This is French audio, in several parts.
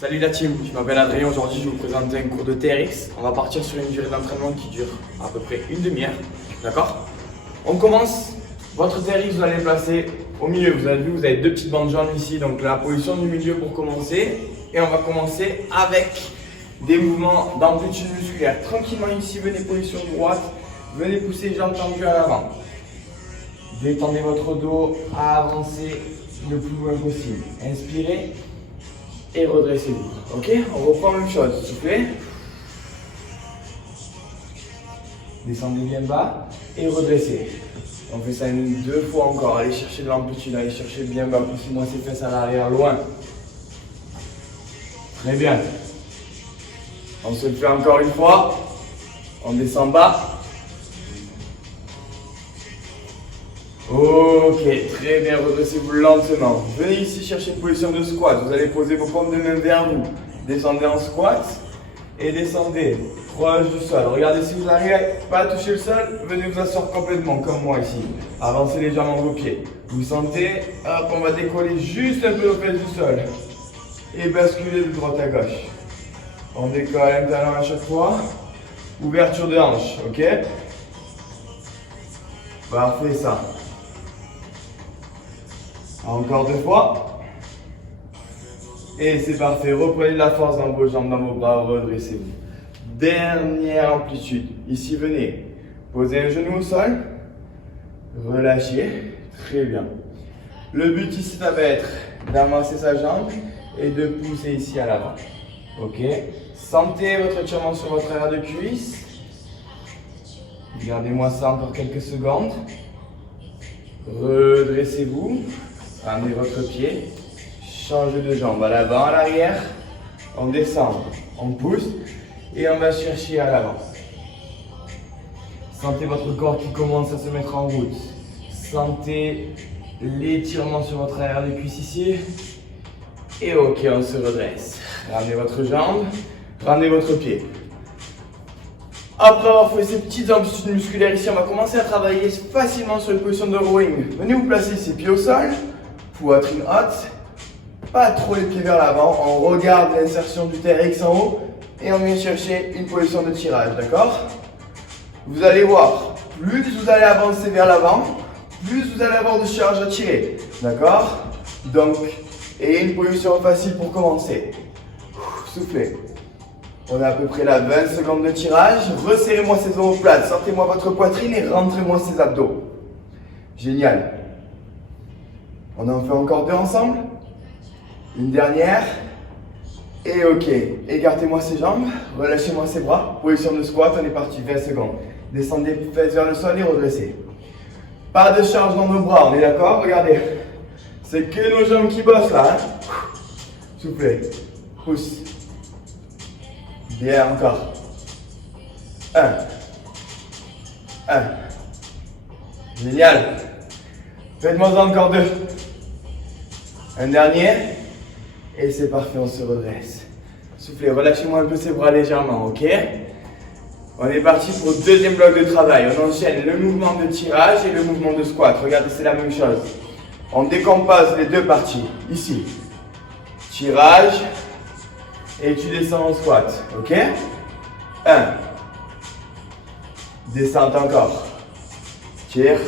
Salut la team, je m'appelle Adrien, aujourd'hui je vais vous présenter un cours de TRX. On va partir sur une durée d'entraînement qui dure à peu près une demi-heure, d'accord? On commence, votre TRX vous allez le placer au milieu, vous avez vu, vous avez deux petites bandes jaunes ici, donc la position du milieu pour commencer. Et on va commencer avec des mouvements d'amplitude musculaire. Tranquillement ici, venez position droite, venez pousser les jambes tendues à l'avant. Détendez votre dos, avancez le plus loin possible. Inspirez. Et redressez-vous. Ok? On reprend la même chose. Soufflez. Descendez bien bas et redressez. On fait ça deux fois encore. Allez chercher de l'amplitude, allez chercher bien bas. Poussez-moi ces fesses à l'arrière, loin. Très bien. On se le fait encore une fois. On descend bas. Ok, très bien, redressez-vous lentement. Venez ici chercher une position de squat. Vous allez poser vos paumes de main vers vous. Descendez en squat et descendez proche du sol. Regardez si vous n'arrivez pas à toucher le sol, venez vous asseoir complètement comme moi ici. Avancez légèrement vos pieds. Vous sentez, hop, on va décoller juste un peu au pied du sol. Et basculer de droite à gauche. On décolle à l'intérieur à chaque fois. Ouverture de hanche, ok? Parfait ça. Encore deux fois. Et c'est parfait. Reprenez de la force dans vos jambes, dans vos bras. Redressez-vous. Dernière amplitude. Ici, venez. Posez un genou au sol. Relâchez. Très bien. Le but ici, ça va être d'avancer sa jambe et de pousser ici à l'avant. Ok. Sentez votre étirement sur votre arrière de cuisse. Gardez-moi ça encore quelques secondes. Redressez-vous. Ramenez votre pied, changez de jambe à l'avant, à l'arrière, on descend, on pousse et on va chercher à l'avant. Sentez votre corps qui commence à se mettre en route. Sentez l'étirement sur votre arrière de cuisse ici. Et ok, on se redresse. Ramenez votre jambe, ramenez votre pied. Après avoir fait ces petites amplitudes musculaires ici, on va commencer à travailler facilement sur une position de rowing. Venez vous placer ici, pieds au sol. Poitrine haute, pas trop les pieds vers l'avant, on regarde l'insertion du TRX en haut et on vient chercher une position de tirage, d'accord? Vous allez voir, plus vous allez avancer vers l'avant, plus vous allez avoir de charge à tirer, d'accord? Donc, et une position facile pour commencer. Soufflez. On a à peu près là 20 secondes de tirage, resserrez-moi ces omoplates, sortez-moi votre poitrine et rentrez-moi ces abdos. Génial. On en fait encore deux ensemble. Une dernière. Et ok. Écartez-moi ces jambes. Relâchez-moi ces bras. Position de squat. On est parti. 20 secondes. Descendez fesses vers le sol et redressez. Pas de charge dans nos bras. On est d'accord? Regardez. C'est que nos jambes qui bossent là. Hein? Soufflez. Pousse. Bien encore. 1. Génial. Faites-moi encore deux. Un dernier. Et c'est parfait, on se redresse. Soufflez, relâchez-moi un peu ces bras légèrement, ok? On est parti pour le deuxième bloc de travail. On enchaîne le mouvement de tirage et le mouvement de squat. Regardez, c'est la même chose. On décompose les deux parties. Ici. Tirage. Et tu descends en squat, ok? 1. Descente encore. Tire.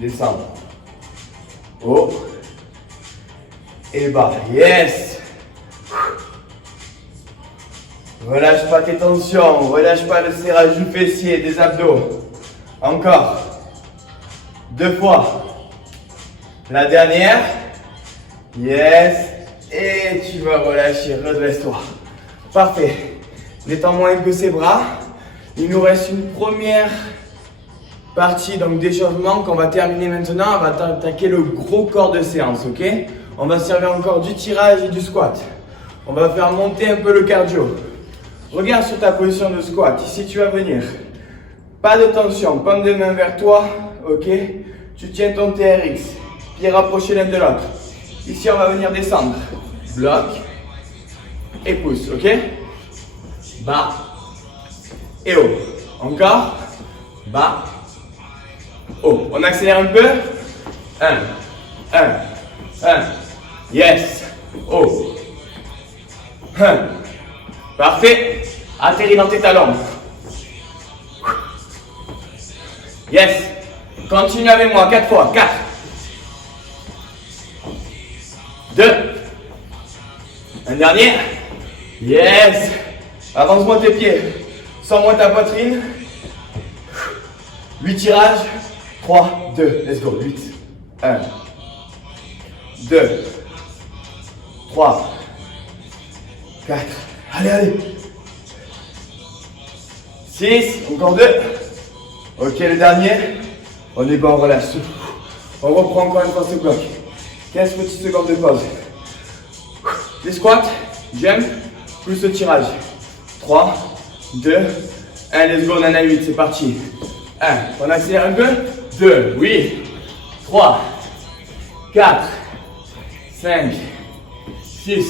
Descends. Haut. Et bas. Yes! Relâche pas tes tensions. Relâche pas le serrage du fessier, des abdos. Encore. Deux fois. La dernière. Yes. Et tu vas relâcher. Redresse-toi. Parfait. Détends-moi un peu ses bras. Il nous reste une première partie donc d'échauffement qu'on va terminer maintenant. On va attaquer le gros corps de séance, ok? On va servir encore du tirage et du squat. On va faire monter un peu le cardio. Regarde sur ta position de squat. Ici, tu vas venir. Pas de tension. Paume de main vers toi, ok? Tu tiens ton TRX. Pieds rapprochés l'un de l'autre. Ici, on va venir descendre. Bloc et pousse, ok? Bas et haut. Encore. Bas. Haut. On accélère un peu. 1, 1, 1. Yes. Haut. Parfait. Atterris dans tes talons. Yes. Continue avec moi, 4 fois. 4. 2. Un dernier. Yes. Avance-moi tes pieds. Sors-moi ta poitrine. 8 tirages. 3, 2. Let's go. 8. 1. 2. 3. 4. Allez, allez. 6. Encore 2. Ok, le dernier. On est bon, on relâche. On reprend encore une fois ce bloc. 15 petites secondes de pause. Les squats, jump, plus le tirage. 3, 2, 1, let's go, on en a 8, c'est parti. 1, on accélère un peu. 2, oui. 3, 4, 5, 6,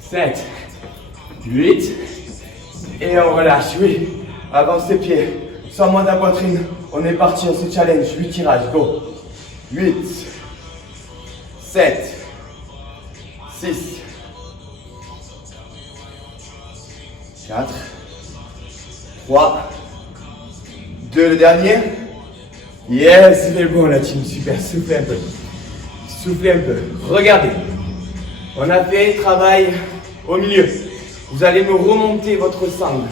7, 8. Et on relâche, oui. Avance tes pieds. Sors-moi ta poitrine. On est parti, on se challenge. 8 tirages, go. 8, 7, 6, 4, 3, 2, le dernier. Yes, c'est bon la team, super, soufflez un peu. Soufflez un peu. Regardez, on a fait travail au milieu. Vous allez me remonter votre sangle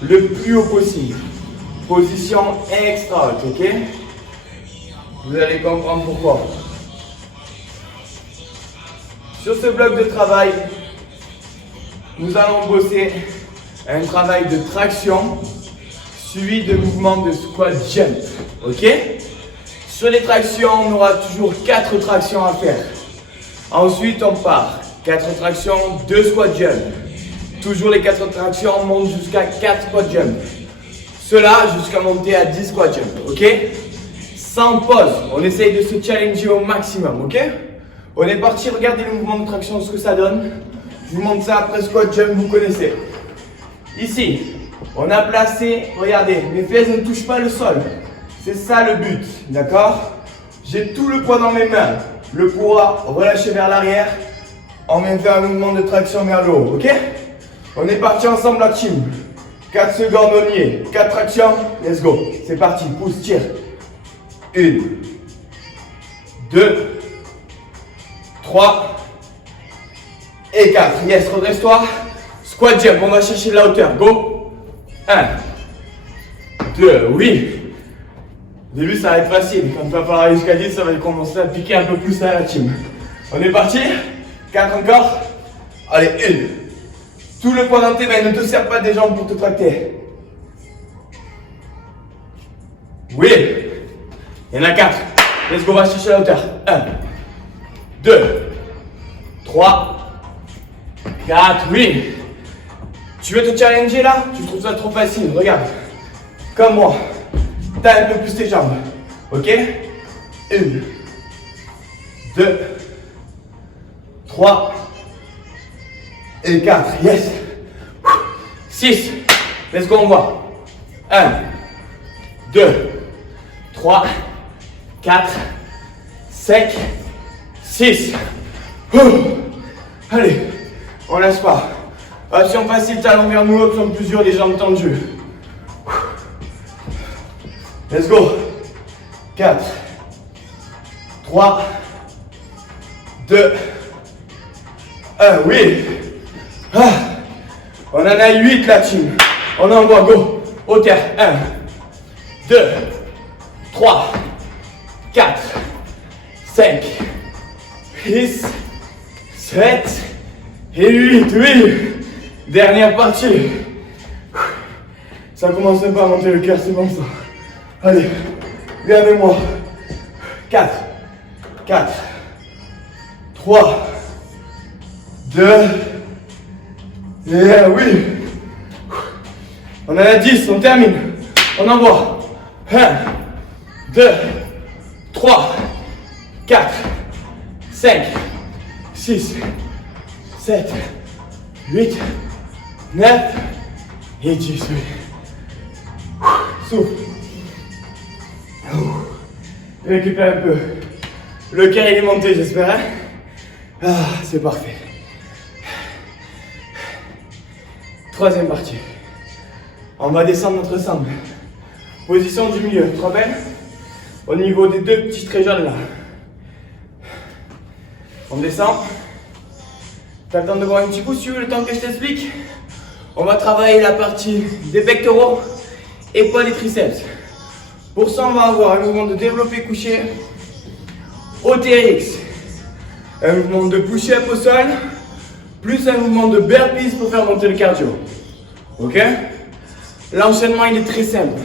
le plus haut possible. Position extra haute, ok? Vous allez comprendre pourquoi. Sur ce bloc de travail, nous allons bosser un travail de traction suivi de mouvements de squat jump, ok? Sur les tractions, on aura toujours 4 tractions à faire. Ensuite, on part 4 tractions, 2 squat jump. Toujours les 4 tractions, on monte jusqu'à 4 squat jump. Cela jusqu'à monter à 10 squat jump, ok? Sans pause, on essaye de se challenger au maximum, ok? On est parti, regardez le mouvement de traction, ce que ça donne. Je vous montre ça après squat jump, vous connaissez. Ici, on a placé, regardez, mes fesses ne touchent pas le sol. C'est ça le but, d'accord? J'ai tout le poids dans mes mains. Le poids relâché vers l'arrière. On vient faire un mouvement de traction vers le haut, ok? On est parti ensemble la team. 4 secondes, on y est. 4 tractions, let's go. C'est parti, pousse, tire. 1, 2, 3 et 4. Yes, redresse-toi. Squat jump, on va chercher de la hauteur. Go. 1, 2, oui. Au début, ça va être facile. Quand il va falloir aller jusqu'à 10, ça va commencer à piquer un peu plus à la team. On est parti. 4 encore. Allez, 1. Tout le poids dans tes mains, ne te sers pas des jambes pour te tracter. Oui. Il y en a 4. Let's go, on va chercher la hauteur. 1, 2, 3, 4, oui. Tu veux te challenger là? Tu trouves ça trop facile? Regarde. Comme moi. T'as un peu plus tes jambes. Ok? 1, 2, 3 et 4. Yes. 6. Let's go, on voit. 1, 2, 3, 4, 5, 6. Allez, on laisse pas. Option facile, talon vers nous. Option plus dure, les jambes tendues. Let's go. 4, 3, 2, 1. Oui. Ah. On en a 8 la team. On envoie, go. Hauteur. 1, 2, 3, 4, 5, 6, 7 et 8. Oui. Dernière partie. Ça commence pas à monter le cœur, c'est bon ça. Allez, viens avec moi. 4, 4, 3, 2, et 1, oui. On en a 10, on termine. On envoie. 1, 2, 3, 4, 5, 6, 7, 8, 9 et 10, oui. Souffle. Récupère un peu. Le cœur il est monté, j'espère. Hein, ah, c'est parfait. Troisième partie. On va descendre notre sangle. Position du milieu, tu te rappelles? Au niveau des deux petites régions là. On descend. T'as le temps de voir un petit coup si tu veux, le temps que je t'explique. On va travailler la partie des pectoraux, épaules et triceps. Pour ça, on va avoir un mouvement de développé couché au TRX. Un mouvement de push-up au sol, plus un mouvement de burpees pour faire monter le cardio. Ok? L'enchaînement, il est très simple.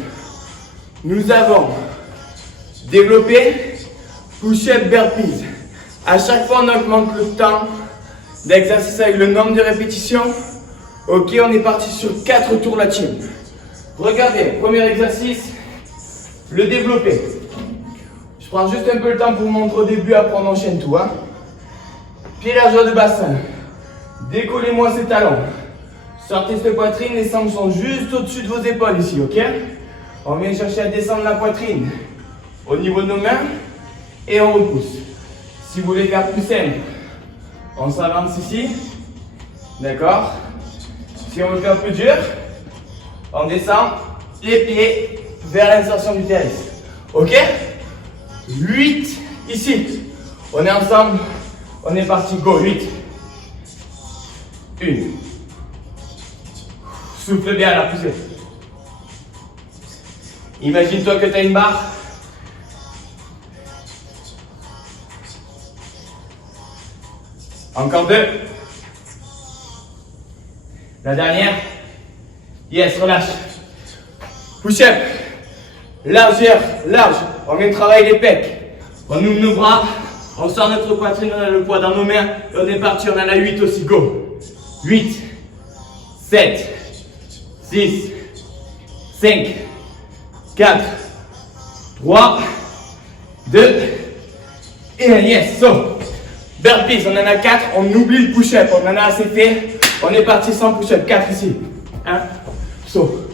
Nous avons développé, push-up, burpees. À chaque fois, on augmente le temps d'exercice avec le nombre de répétitions. Ok, on est parti sur 4 tours la team. Regardez, premier exercice, le développé. Je prends juste un peu le temps pour vous montrer au début, après on enchaîne tout. Hein. Pied largeur de bassin. Décollez-moi ces talons. Sortez cette poitrine, les sangles sont juste au-dessus de vos épaules ici, ok? On vient chercher à descendre la poitrine au niveau de nos mains et on repousse. Si vous voulez faire plus simple, on s'avance ici, d'accord? Si on veut faire plus dur, on descend les pieds vers l'insertion du TRX. Ok? 8 ici. On est ensemble. On est parti. Go. 8. 1. Souffle bien à la poussée. Imagine-toi que tu as une barre. Encore 2. La dernière. Yes, relâche. Push-up. Largeur, large. On vient de travailler les pecs. On ouvre nos bras. On sort notre poitrine. On a le poids dans nos mains. Et on est parti. On a la 8 aussi. Go. 8, 7, 6, 5, 4, 3, 2, et 1. Yes. So. Burpees. On en a 4. On oublie le push-up. On en a assez fait. On est parti sans push-up. 4 ici. 1. So.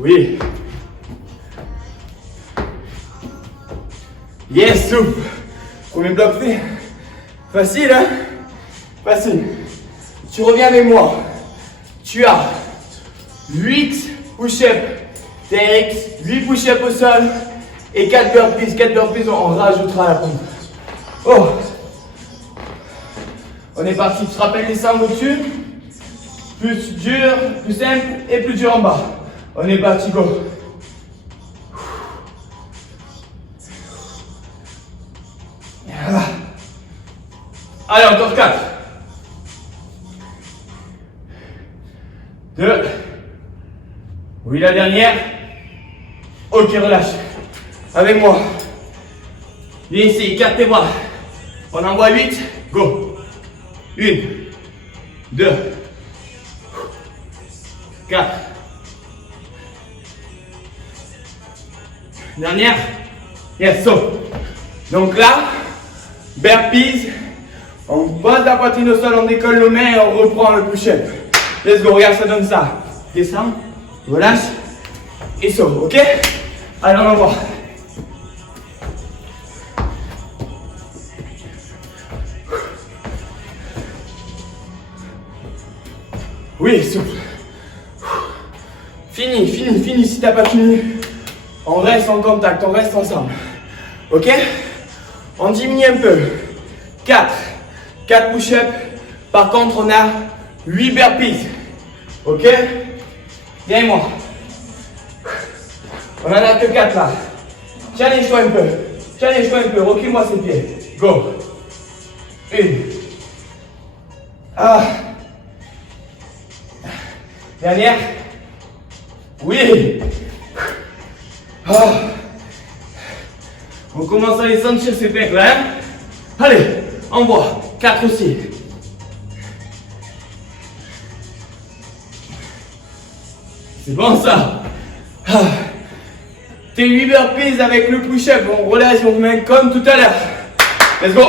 Oui. Yes, souple. Premier bloc fait. Facile, hein? Facile. Tu reviens avec moi. Tu as 8 push-up TRX, 8 push-up au sol et 4 burpees. 4 burpees, on rajoutera à la pompe. Oh. On est parti. Tu te rappelles les sangles au-dessus? Plus dur, plus simple et plus dur en bas. On est parti, go. Allez, encore 4. 2. Oui, la dernière. Ok, relâche. Avec moi. Viens ici, écarte tes bras. On envoie 8. Go. 1, 2, 4. Dernière. Yes, so. Donc là, burpees. On pose la poitrine au sol, on décolle nos mains et on reprend le push-up. Let's go, regarde, ça donne ça. Descends, relâche et saute, ok? Allez, on envoie. Oui, souffle. Fini. Si t'as pas fini, on reste en contact, on reste ensemble. Ok? On diminue un peu. 4 push-ups. Par contre, on a 8 burpees. Ok? Viens moi. On en a que 4 là. Challenge-toi un peu. Recule-moi ses pieds. Go. 1. Ah. Dernière. Oui. Ah. On commence à les sentir ces pecs là. Hein? Allez, envoie. 4 aussi. C'est bon ça. Ah. Tes 8 burpees avec le push-up. On relâche, on met comme tout à l'heure. Let's go.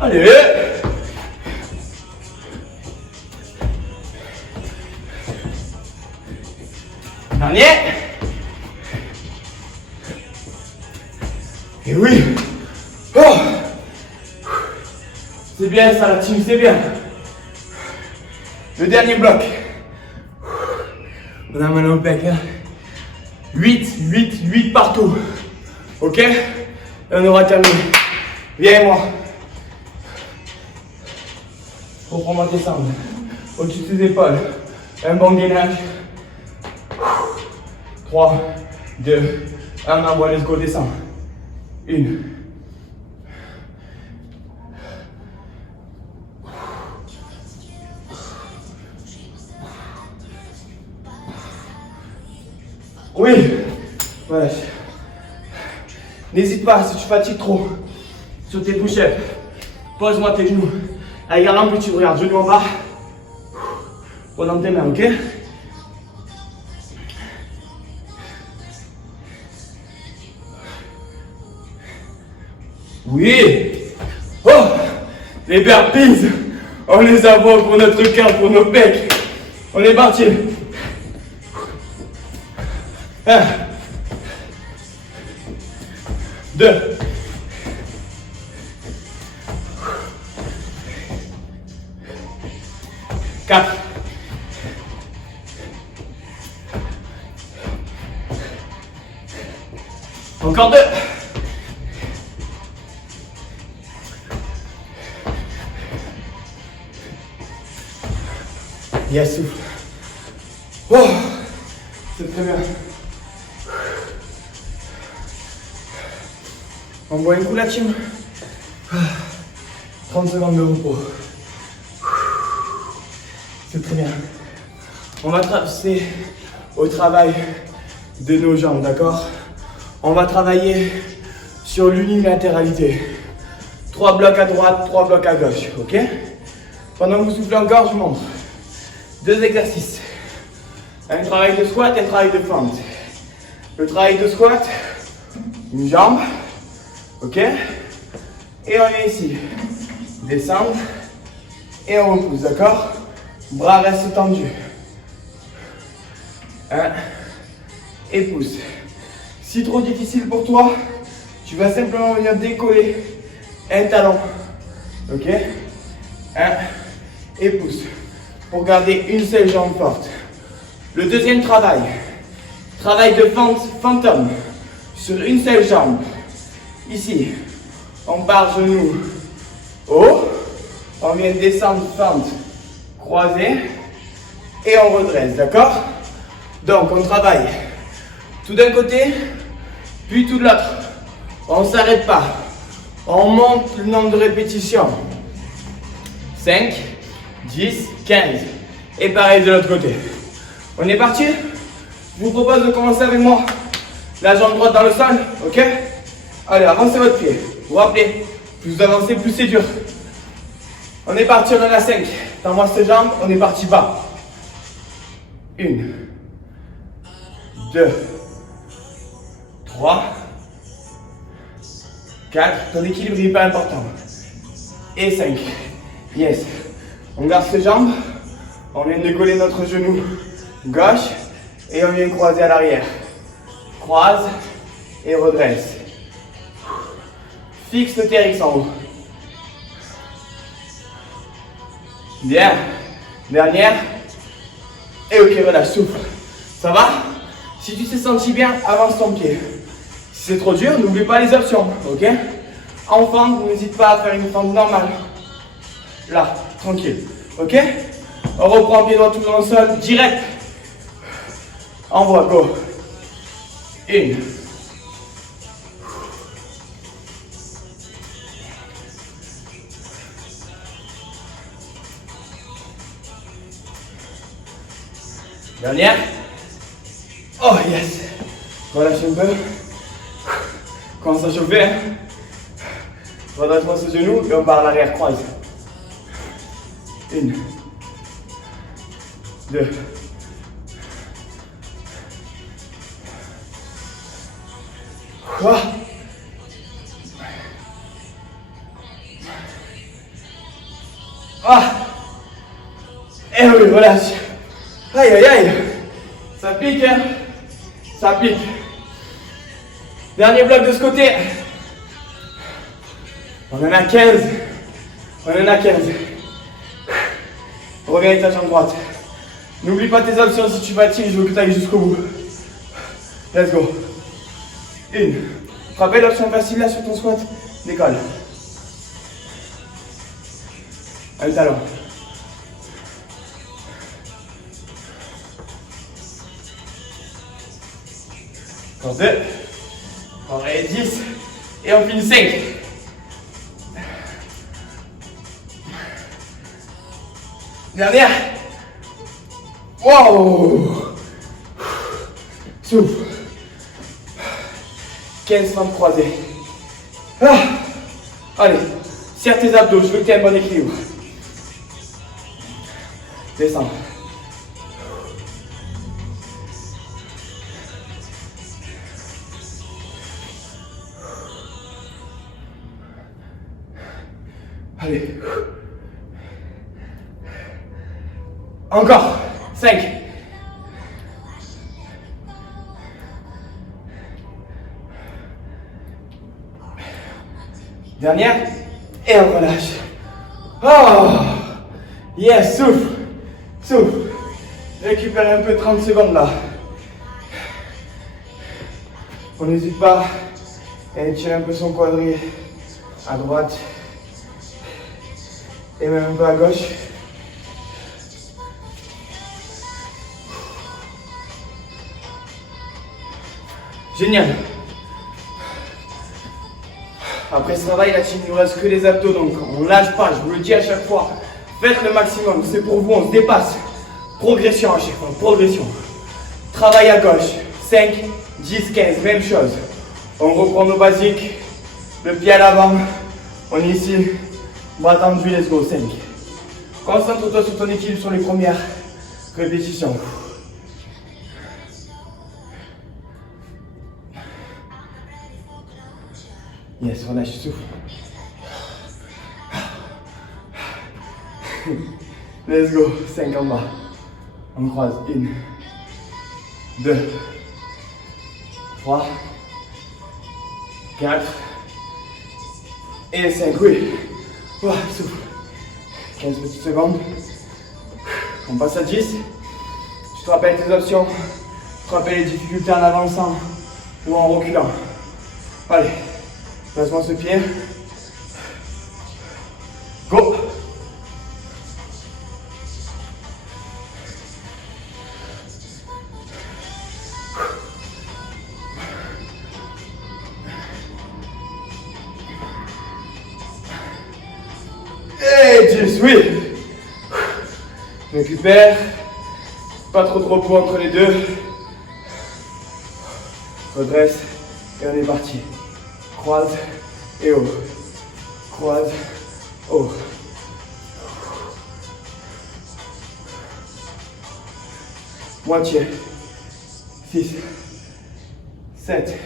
Allez. Dernier. Et oui. Oh. C'est bien ça la team, c'est bien. Le dernier bloc. On a maintenant le pec. Hein. 8 partout. Ok? Et on aura terminé. Viens moi. Reprends-moi tes sangles. Au-dessus de tes épaules. Un bon gainage. 3, 2, 1, envoie, let's go, descends. 1. Oui. Voilà. N'hésite pas, si tu fatigues trop, sur tes push-ups, pose-moi tes genoux. Allez, garde l'amplitude, regarde, genoux en bas. Pendant tes mains, ok? Oui! Oh! Les burpees! On les a pour notre cœur, pour nos pecs. On est parti. 1, 2, 4, 2. Yes, souffle. Oh, c'est très bien. On boit un coup la team. 30 secondes de repos. C'est très bien. On va passer au travail de nos jambes, d'accord? On va travailler sur l'unilatéralité. 3 blocs à droite, 3 blocs à gauche, ok? Pendant que vous soufflez encore, je montre. 2 exercices. Un travail de squat et un travail de fente. Le travail de squat, une jambe, ok? Et on vient ici. Descendre et on repousse, d'accord? Bras restent tendus. 1 et pousse. Si trop difficile pour toi, tu vas simplement venir décoller un talon. Ok? 1 et pousse. Pour garder une seule jambe forte. Le deuxième travail. Travail de fente fantôme. Sur une seule jambe. Ici. On part genou haut. On vient descendre fente croisée. Et on redresse. D'accord? Donc on travaille tout d'un côté, puis tout de l'autre. On ne s'arrête pas. On monte le nombre de répétitions. 5, 10, 15. Et pareil de l'autre côté. On est parti? Je vous propose de commencer avec moi. La jambe droite dans le sol, ok? Allez, avancez votre pied. Vous vous rappelez, plus vous avancez, plus c'est dur. On est parti, on en a 5. Tends-moi cette jambe, on est parti bas. 1, 2, 3, 4. Ton équilibre n'est pas important. Et 5. Yes. On garde ses jambes. On vient de coller notre genou gauche. Et on vient croiser à l'arrière. Croise et redresse. Fixe le TRX en haut. Bien. Dernière. Et ok, relâche, souffle. Ça va? Si tu t'es senti bien, avance ton pied. Si c'est trop dur, n'oublie pas les options, ok? En fente, n'hésite pas à faire une fente normale. Là, tranquille, ok? On reprend pied droit tout dans le sol, direct. Envoie, go. 1. Dernière. Oh yes. Relâche un peu. Commence à chauffer. Hein. Redresse-moi ce genou et on part à l'arrière, croise. 1, 2. oui, relâche. Aïe, aïe, aïe. Ça pique, hein? Ça pique. Dernier bloc de ce côté. On en a 15. On en a 15. Reviens avec ta jambe droite. N'oublie pas tes options si tu fatigues, je veux que tu ailles jusqu'au bout. Let's go. Une. Rappelle l'option facile là sur ton squat. Décolle. Un talon. Encore 2. Encore 10. Et on finit 5. Dernière. Wow. Souffle. 15 fentes croisées. Ah. Allez, serre tes abdos, je veux que tu aies un bon équilibre. Descends. Allez. Encore. 5. Dernière. Et on relâche. Oh. Yes, souffle. Souffle. Récupère un peu 30 secondes là. On n'hésite pas à étirer un peu son quadrille à droite et même un peu à gauche. Génial. Après ce travail, la team, il ne nous reste que les abdos, donc on ne lâche pas, je vous le dis à chaque fois. Faites le maximum, c'est pour vous, on se dépasse. Progression à chaque fois, progression. Travail à gauche, 5, 10, 15, même chose. On reprend nos basiques, le pied à l'avant, on est ici, bras tendus, let's go, 5. Concentre-toi sur ton équilibre sur les premières répétitions. Yes, relâche, souffle. Let's go, 5 en bas. On croise, 1, 2, 3, 4 et 5, oui. Oh, souffle. 15 petites secondes. On passe à 10. Tu te rappelles tes options. Tu te rappelles les difficultés en avançant ou en reculant. Allez. Place-moi ce pied. Go. Et 10, oui. Récupère. Pas trop de repos entre les deux. Redresse. Et on est parti. Croise et haut. Croise, haut. Moitié. 6, 7,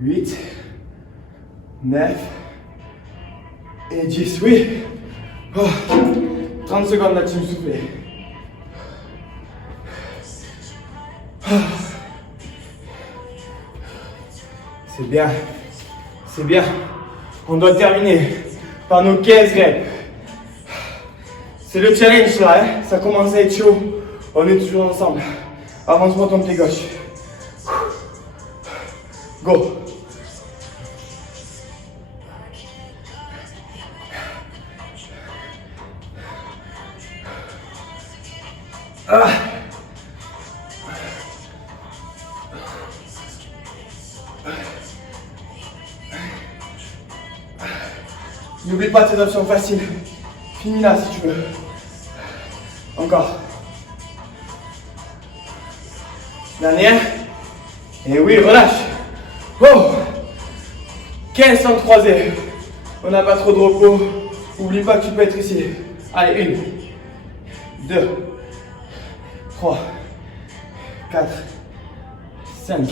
8, 9 et 10. Oui. Oh. 30 secondes là, tu me souffles. Oh. C'est bien, c'est bien. On doit terminer par nos 15 reps. C'est le challenge là, hein? Ça commence à être chaud. On est toujours ensemble. Avance-moi ton pied gauche. Go. Ah. N'oublie pas tes options faciles. Finis là si tu veux. Encore. Dernière. Et oui, relâche. Oh. 15 sans croiser. On n'a pas trop de repos. N'oublie pas que tu peux être ici. Allez, 1, 2, 3, 4, 5,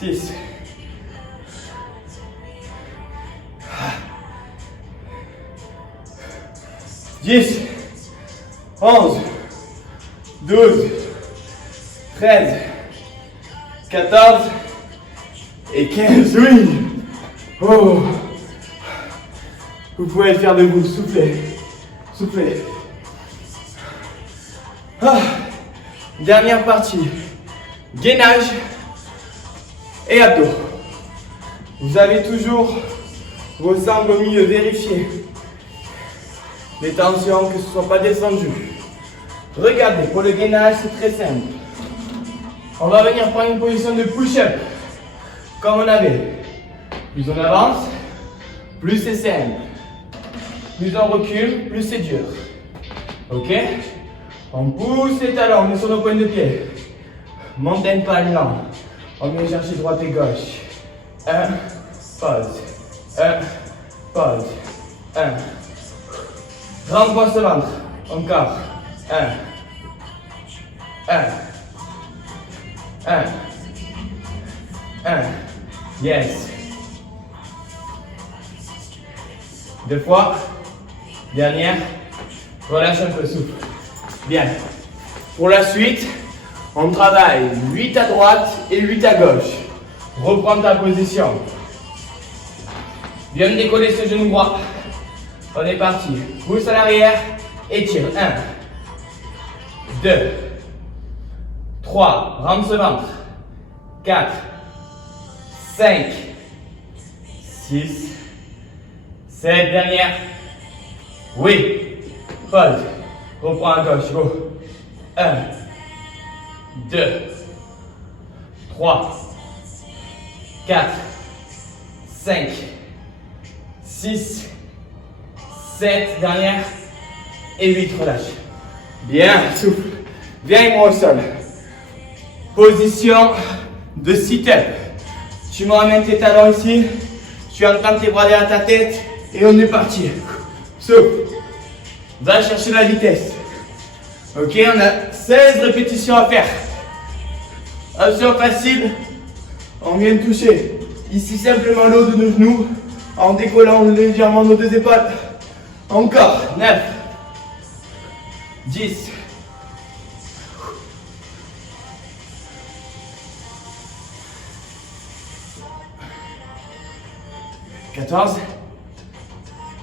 6, 10. 11, 12, 13, 14 et 15. Oui. Oh. Vous pouvez le faire debout. Soufflez. Soufflez. Ah. Dernière partie. Gainage et abdos. Vous avez toujours vos sangles au milieu. Vérifiez les tensions, que ce ne soit pas descendu. Regardez, pour le gainage, c'est très simple. On va venir prendre une position de push-up, comme on avait. Plus on avance, plus c'est simple. Plus on recule, plus c'est dur. Ok? On pousse les talons, on est sur nos pointes de pied. Mountain palm. On vient chercher droite et gauche. 1, pause. 1, pause. 1. Rentre-moi ce ventre. Encore. 1. 1. 1. 1. Yes. 2 fois. Dernière. Relâche un peu, souffle. Bien. Pour la suite, on travaille 8 à droite et 8 à gauche. Reprends ta position. Viens me décoller ce genou droit. On est parti. Pousse à l'arrière. Étire. 1. 2. 3. Rentre ce ventre. 4. 5. 6. 7. Dernière. Oui. Pause. Reprends à gauche. Go. 1. 2. 3. 4. 5. 6. 7. Dernière. Et 8. Relâche. Bien. Souffle. Viens-moi au sol. Position de sit-up. Tu me ramènes tes talons ici. Tu entends tes bras derrière ta tête. Et on est parti. Souffle. Va chercher la vitesse. Ok, on a 16 répétitions à faire. Option facile. On vient de toucher ici simplement le haut de nos genoux en décollant légèrement nos 2 épaules. Encore. 9. 10. 14,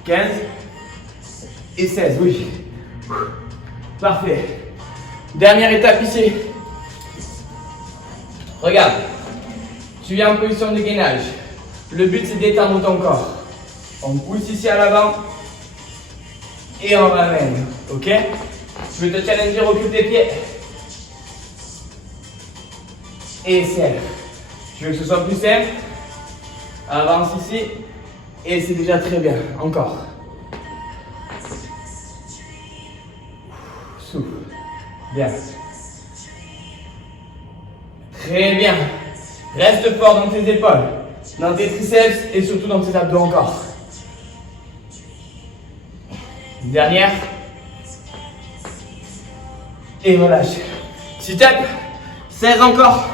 15 et 16, oui. Parfait. Dernière étape ici. Regarde. Tu viens en position de gainage. Le but c'est d'étendre ton corps. On pousse ici à l'avant et on ramène. Ok? Je vais te challenger, recule tes pieds. Et serre. Tu veux que ce soit plus simple? Avance ici. Et c'est déjà très bien. Encore. Souffle. Bien. Très bien. Reste fort dans tes épaules, dans tes triceps et surtout dans tes abdos encore. Dernière. Et relâche. Sit-up. 16 encore.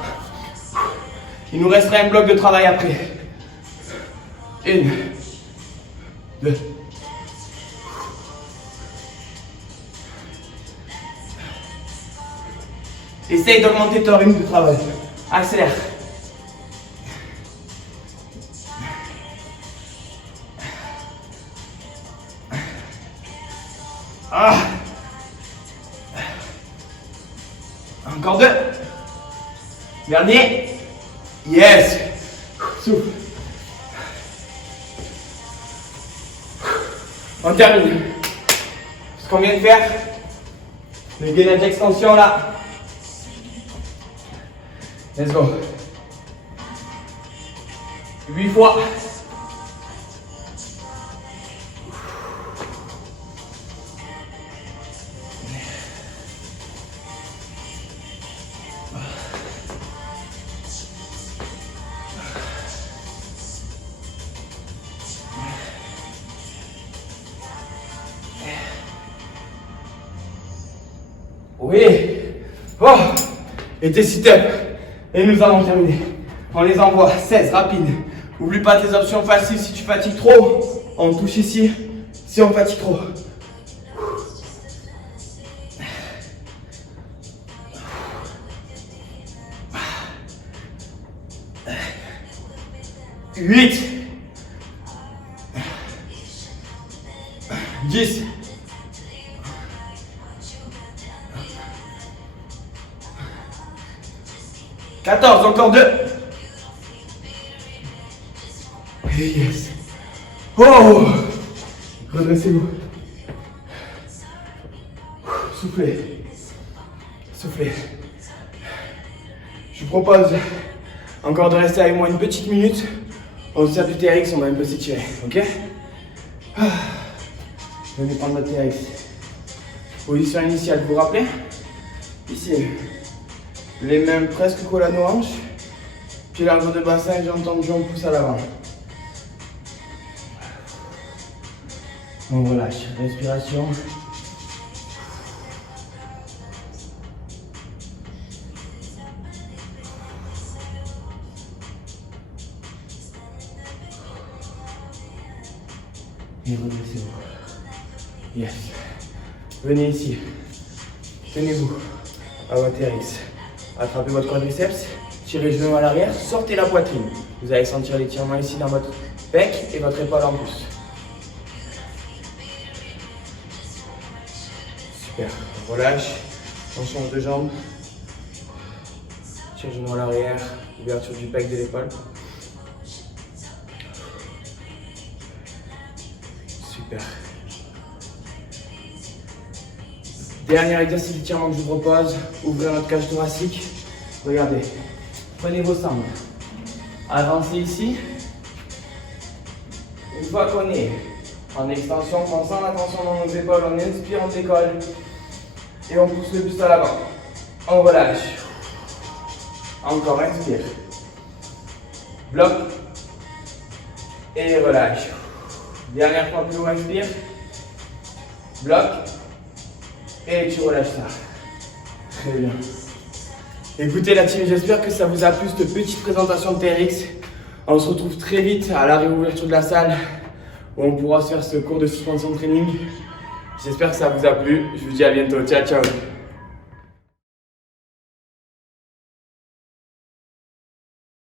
Il nous restera un bloc de travail après. 1, 2. Essaye d'augmenter ton rythme de travail. Accélère. Ah. Encore 2. Dernier. Yes. Souffle. On termine. Ce qu'on vient de faire, le gainage d'extension là. Let's go. 8 fois. Oui. Oh. Et tes sit-ups. Et nous allons terminer. On les envoie 16 rapides. N'oublie pas tes options faciles si tu fatigues trop. On touche ici si on fatigue trop. 8, 10, 14, encore 2. Et yes. Oh, redressez-vous. Soufflez. Soufflez. Je vous propose encore de rester avec moi une petite minute. On se sert du TRX, on va un peu s'étirer, ok? Venez prendre notre TRX. Position initiale, vous vous rappelez? Ici. Les mains presque collées à nos hanches. Puis largeur de bassin et jambes tendues, on pousse à l'avant. On relâche. Respiration. Et redressez-vous. Yes. Venez ici. Tenez-vous à votre TRX. Attrapez votre quadriceps. Tirez les genoux à l'arrière. Sortez la poitrine. Vous allez sentir l'étirement ici dans votre bec et votre épaule en plus. Super. On relâche. On change de jambe. Tire les genoux à l'arrière. Ouverture du bec de l'épaule. Super. Dernier exercice d'étirement que je vous propose, ouvrez notre cage thoracique. Regardez, prenez vos sangles, avancez ici. Une fois qu'on est en extension, on sent la tension dans nos épaules, on inspire, on décolle et on pousse le buste à l'avant. On relâche. Encore, inspire. Bloc et relâche. Dernière fois plus haut, inspire. Bloc. Et tu relâches ça. Très bien. Écoutez la team, j'espère que ça vous a plu cette petite présentation de TRX. On se retrouve très vite à la réouverture de la salle où on pourra se faire ce cours de suspension training. J'espère que ça vous a plu. Je vous dis à bientôt. Ciao, ciao.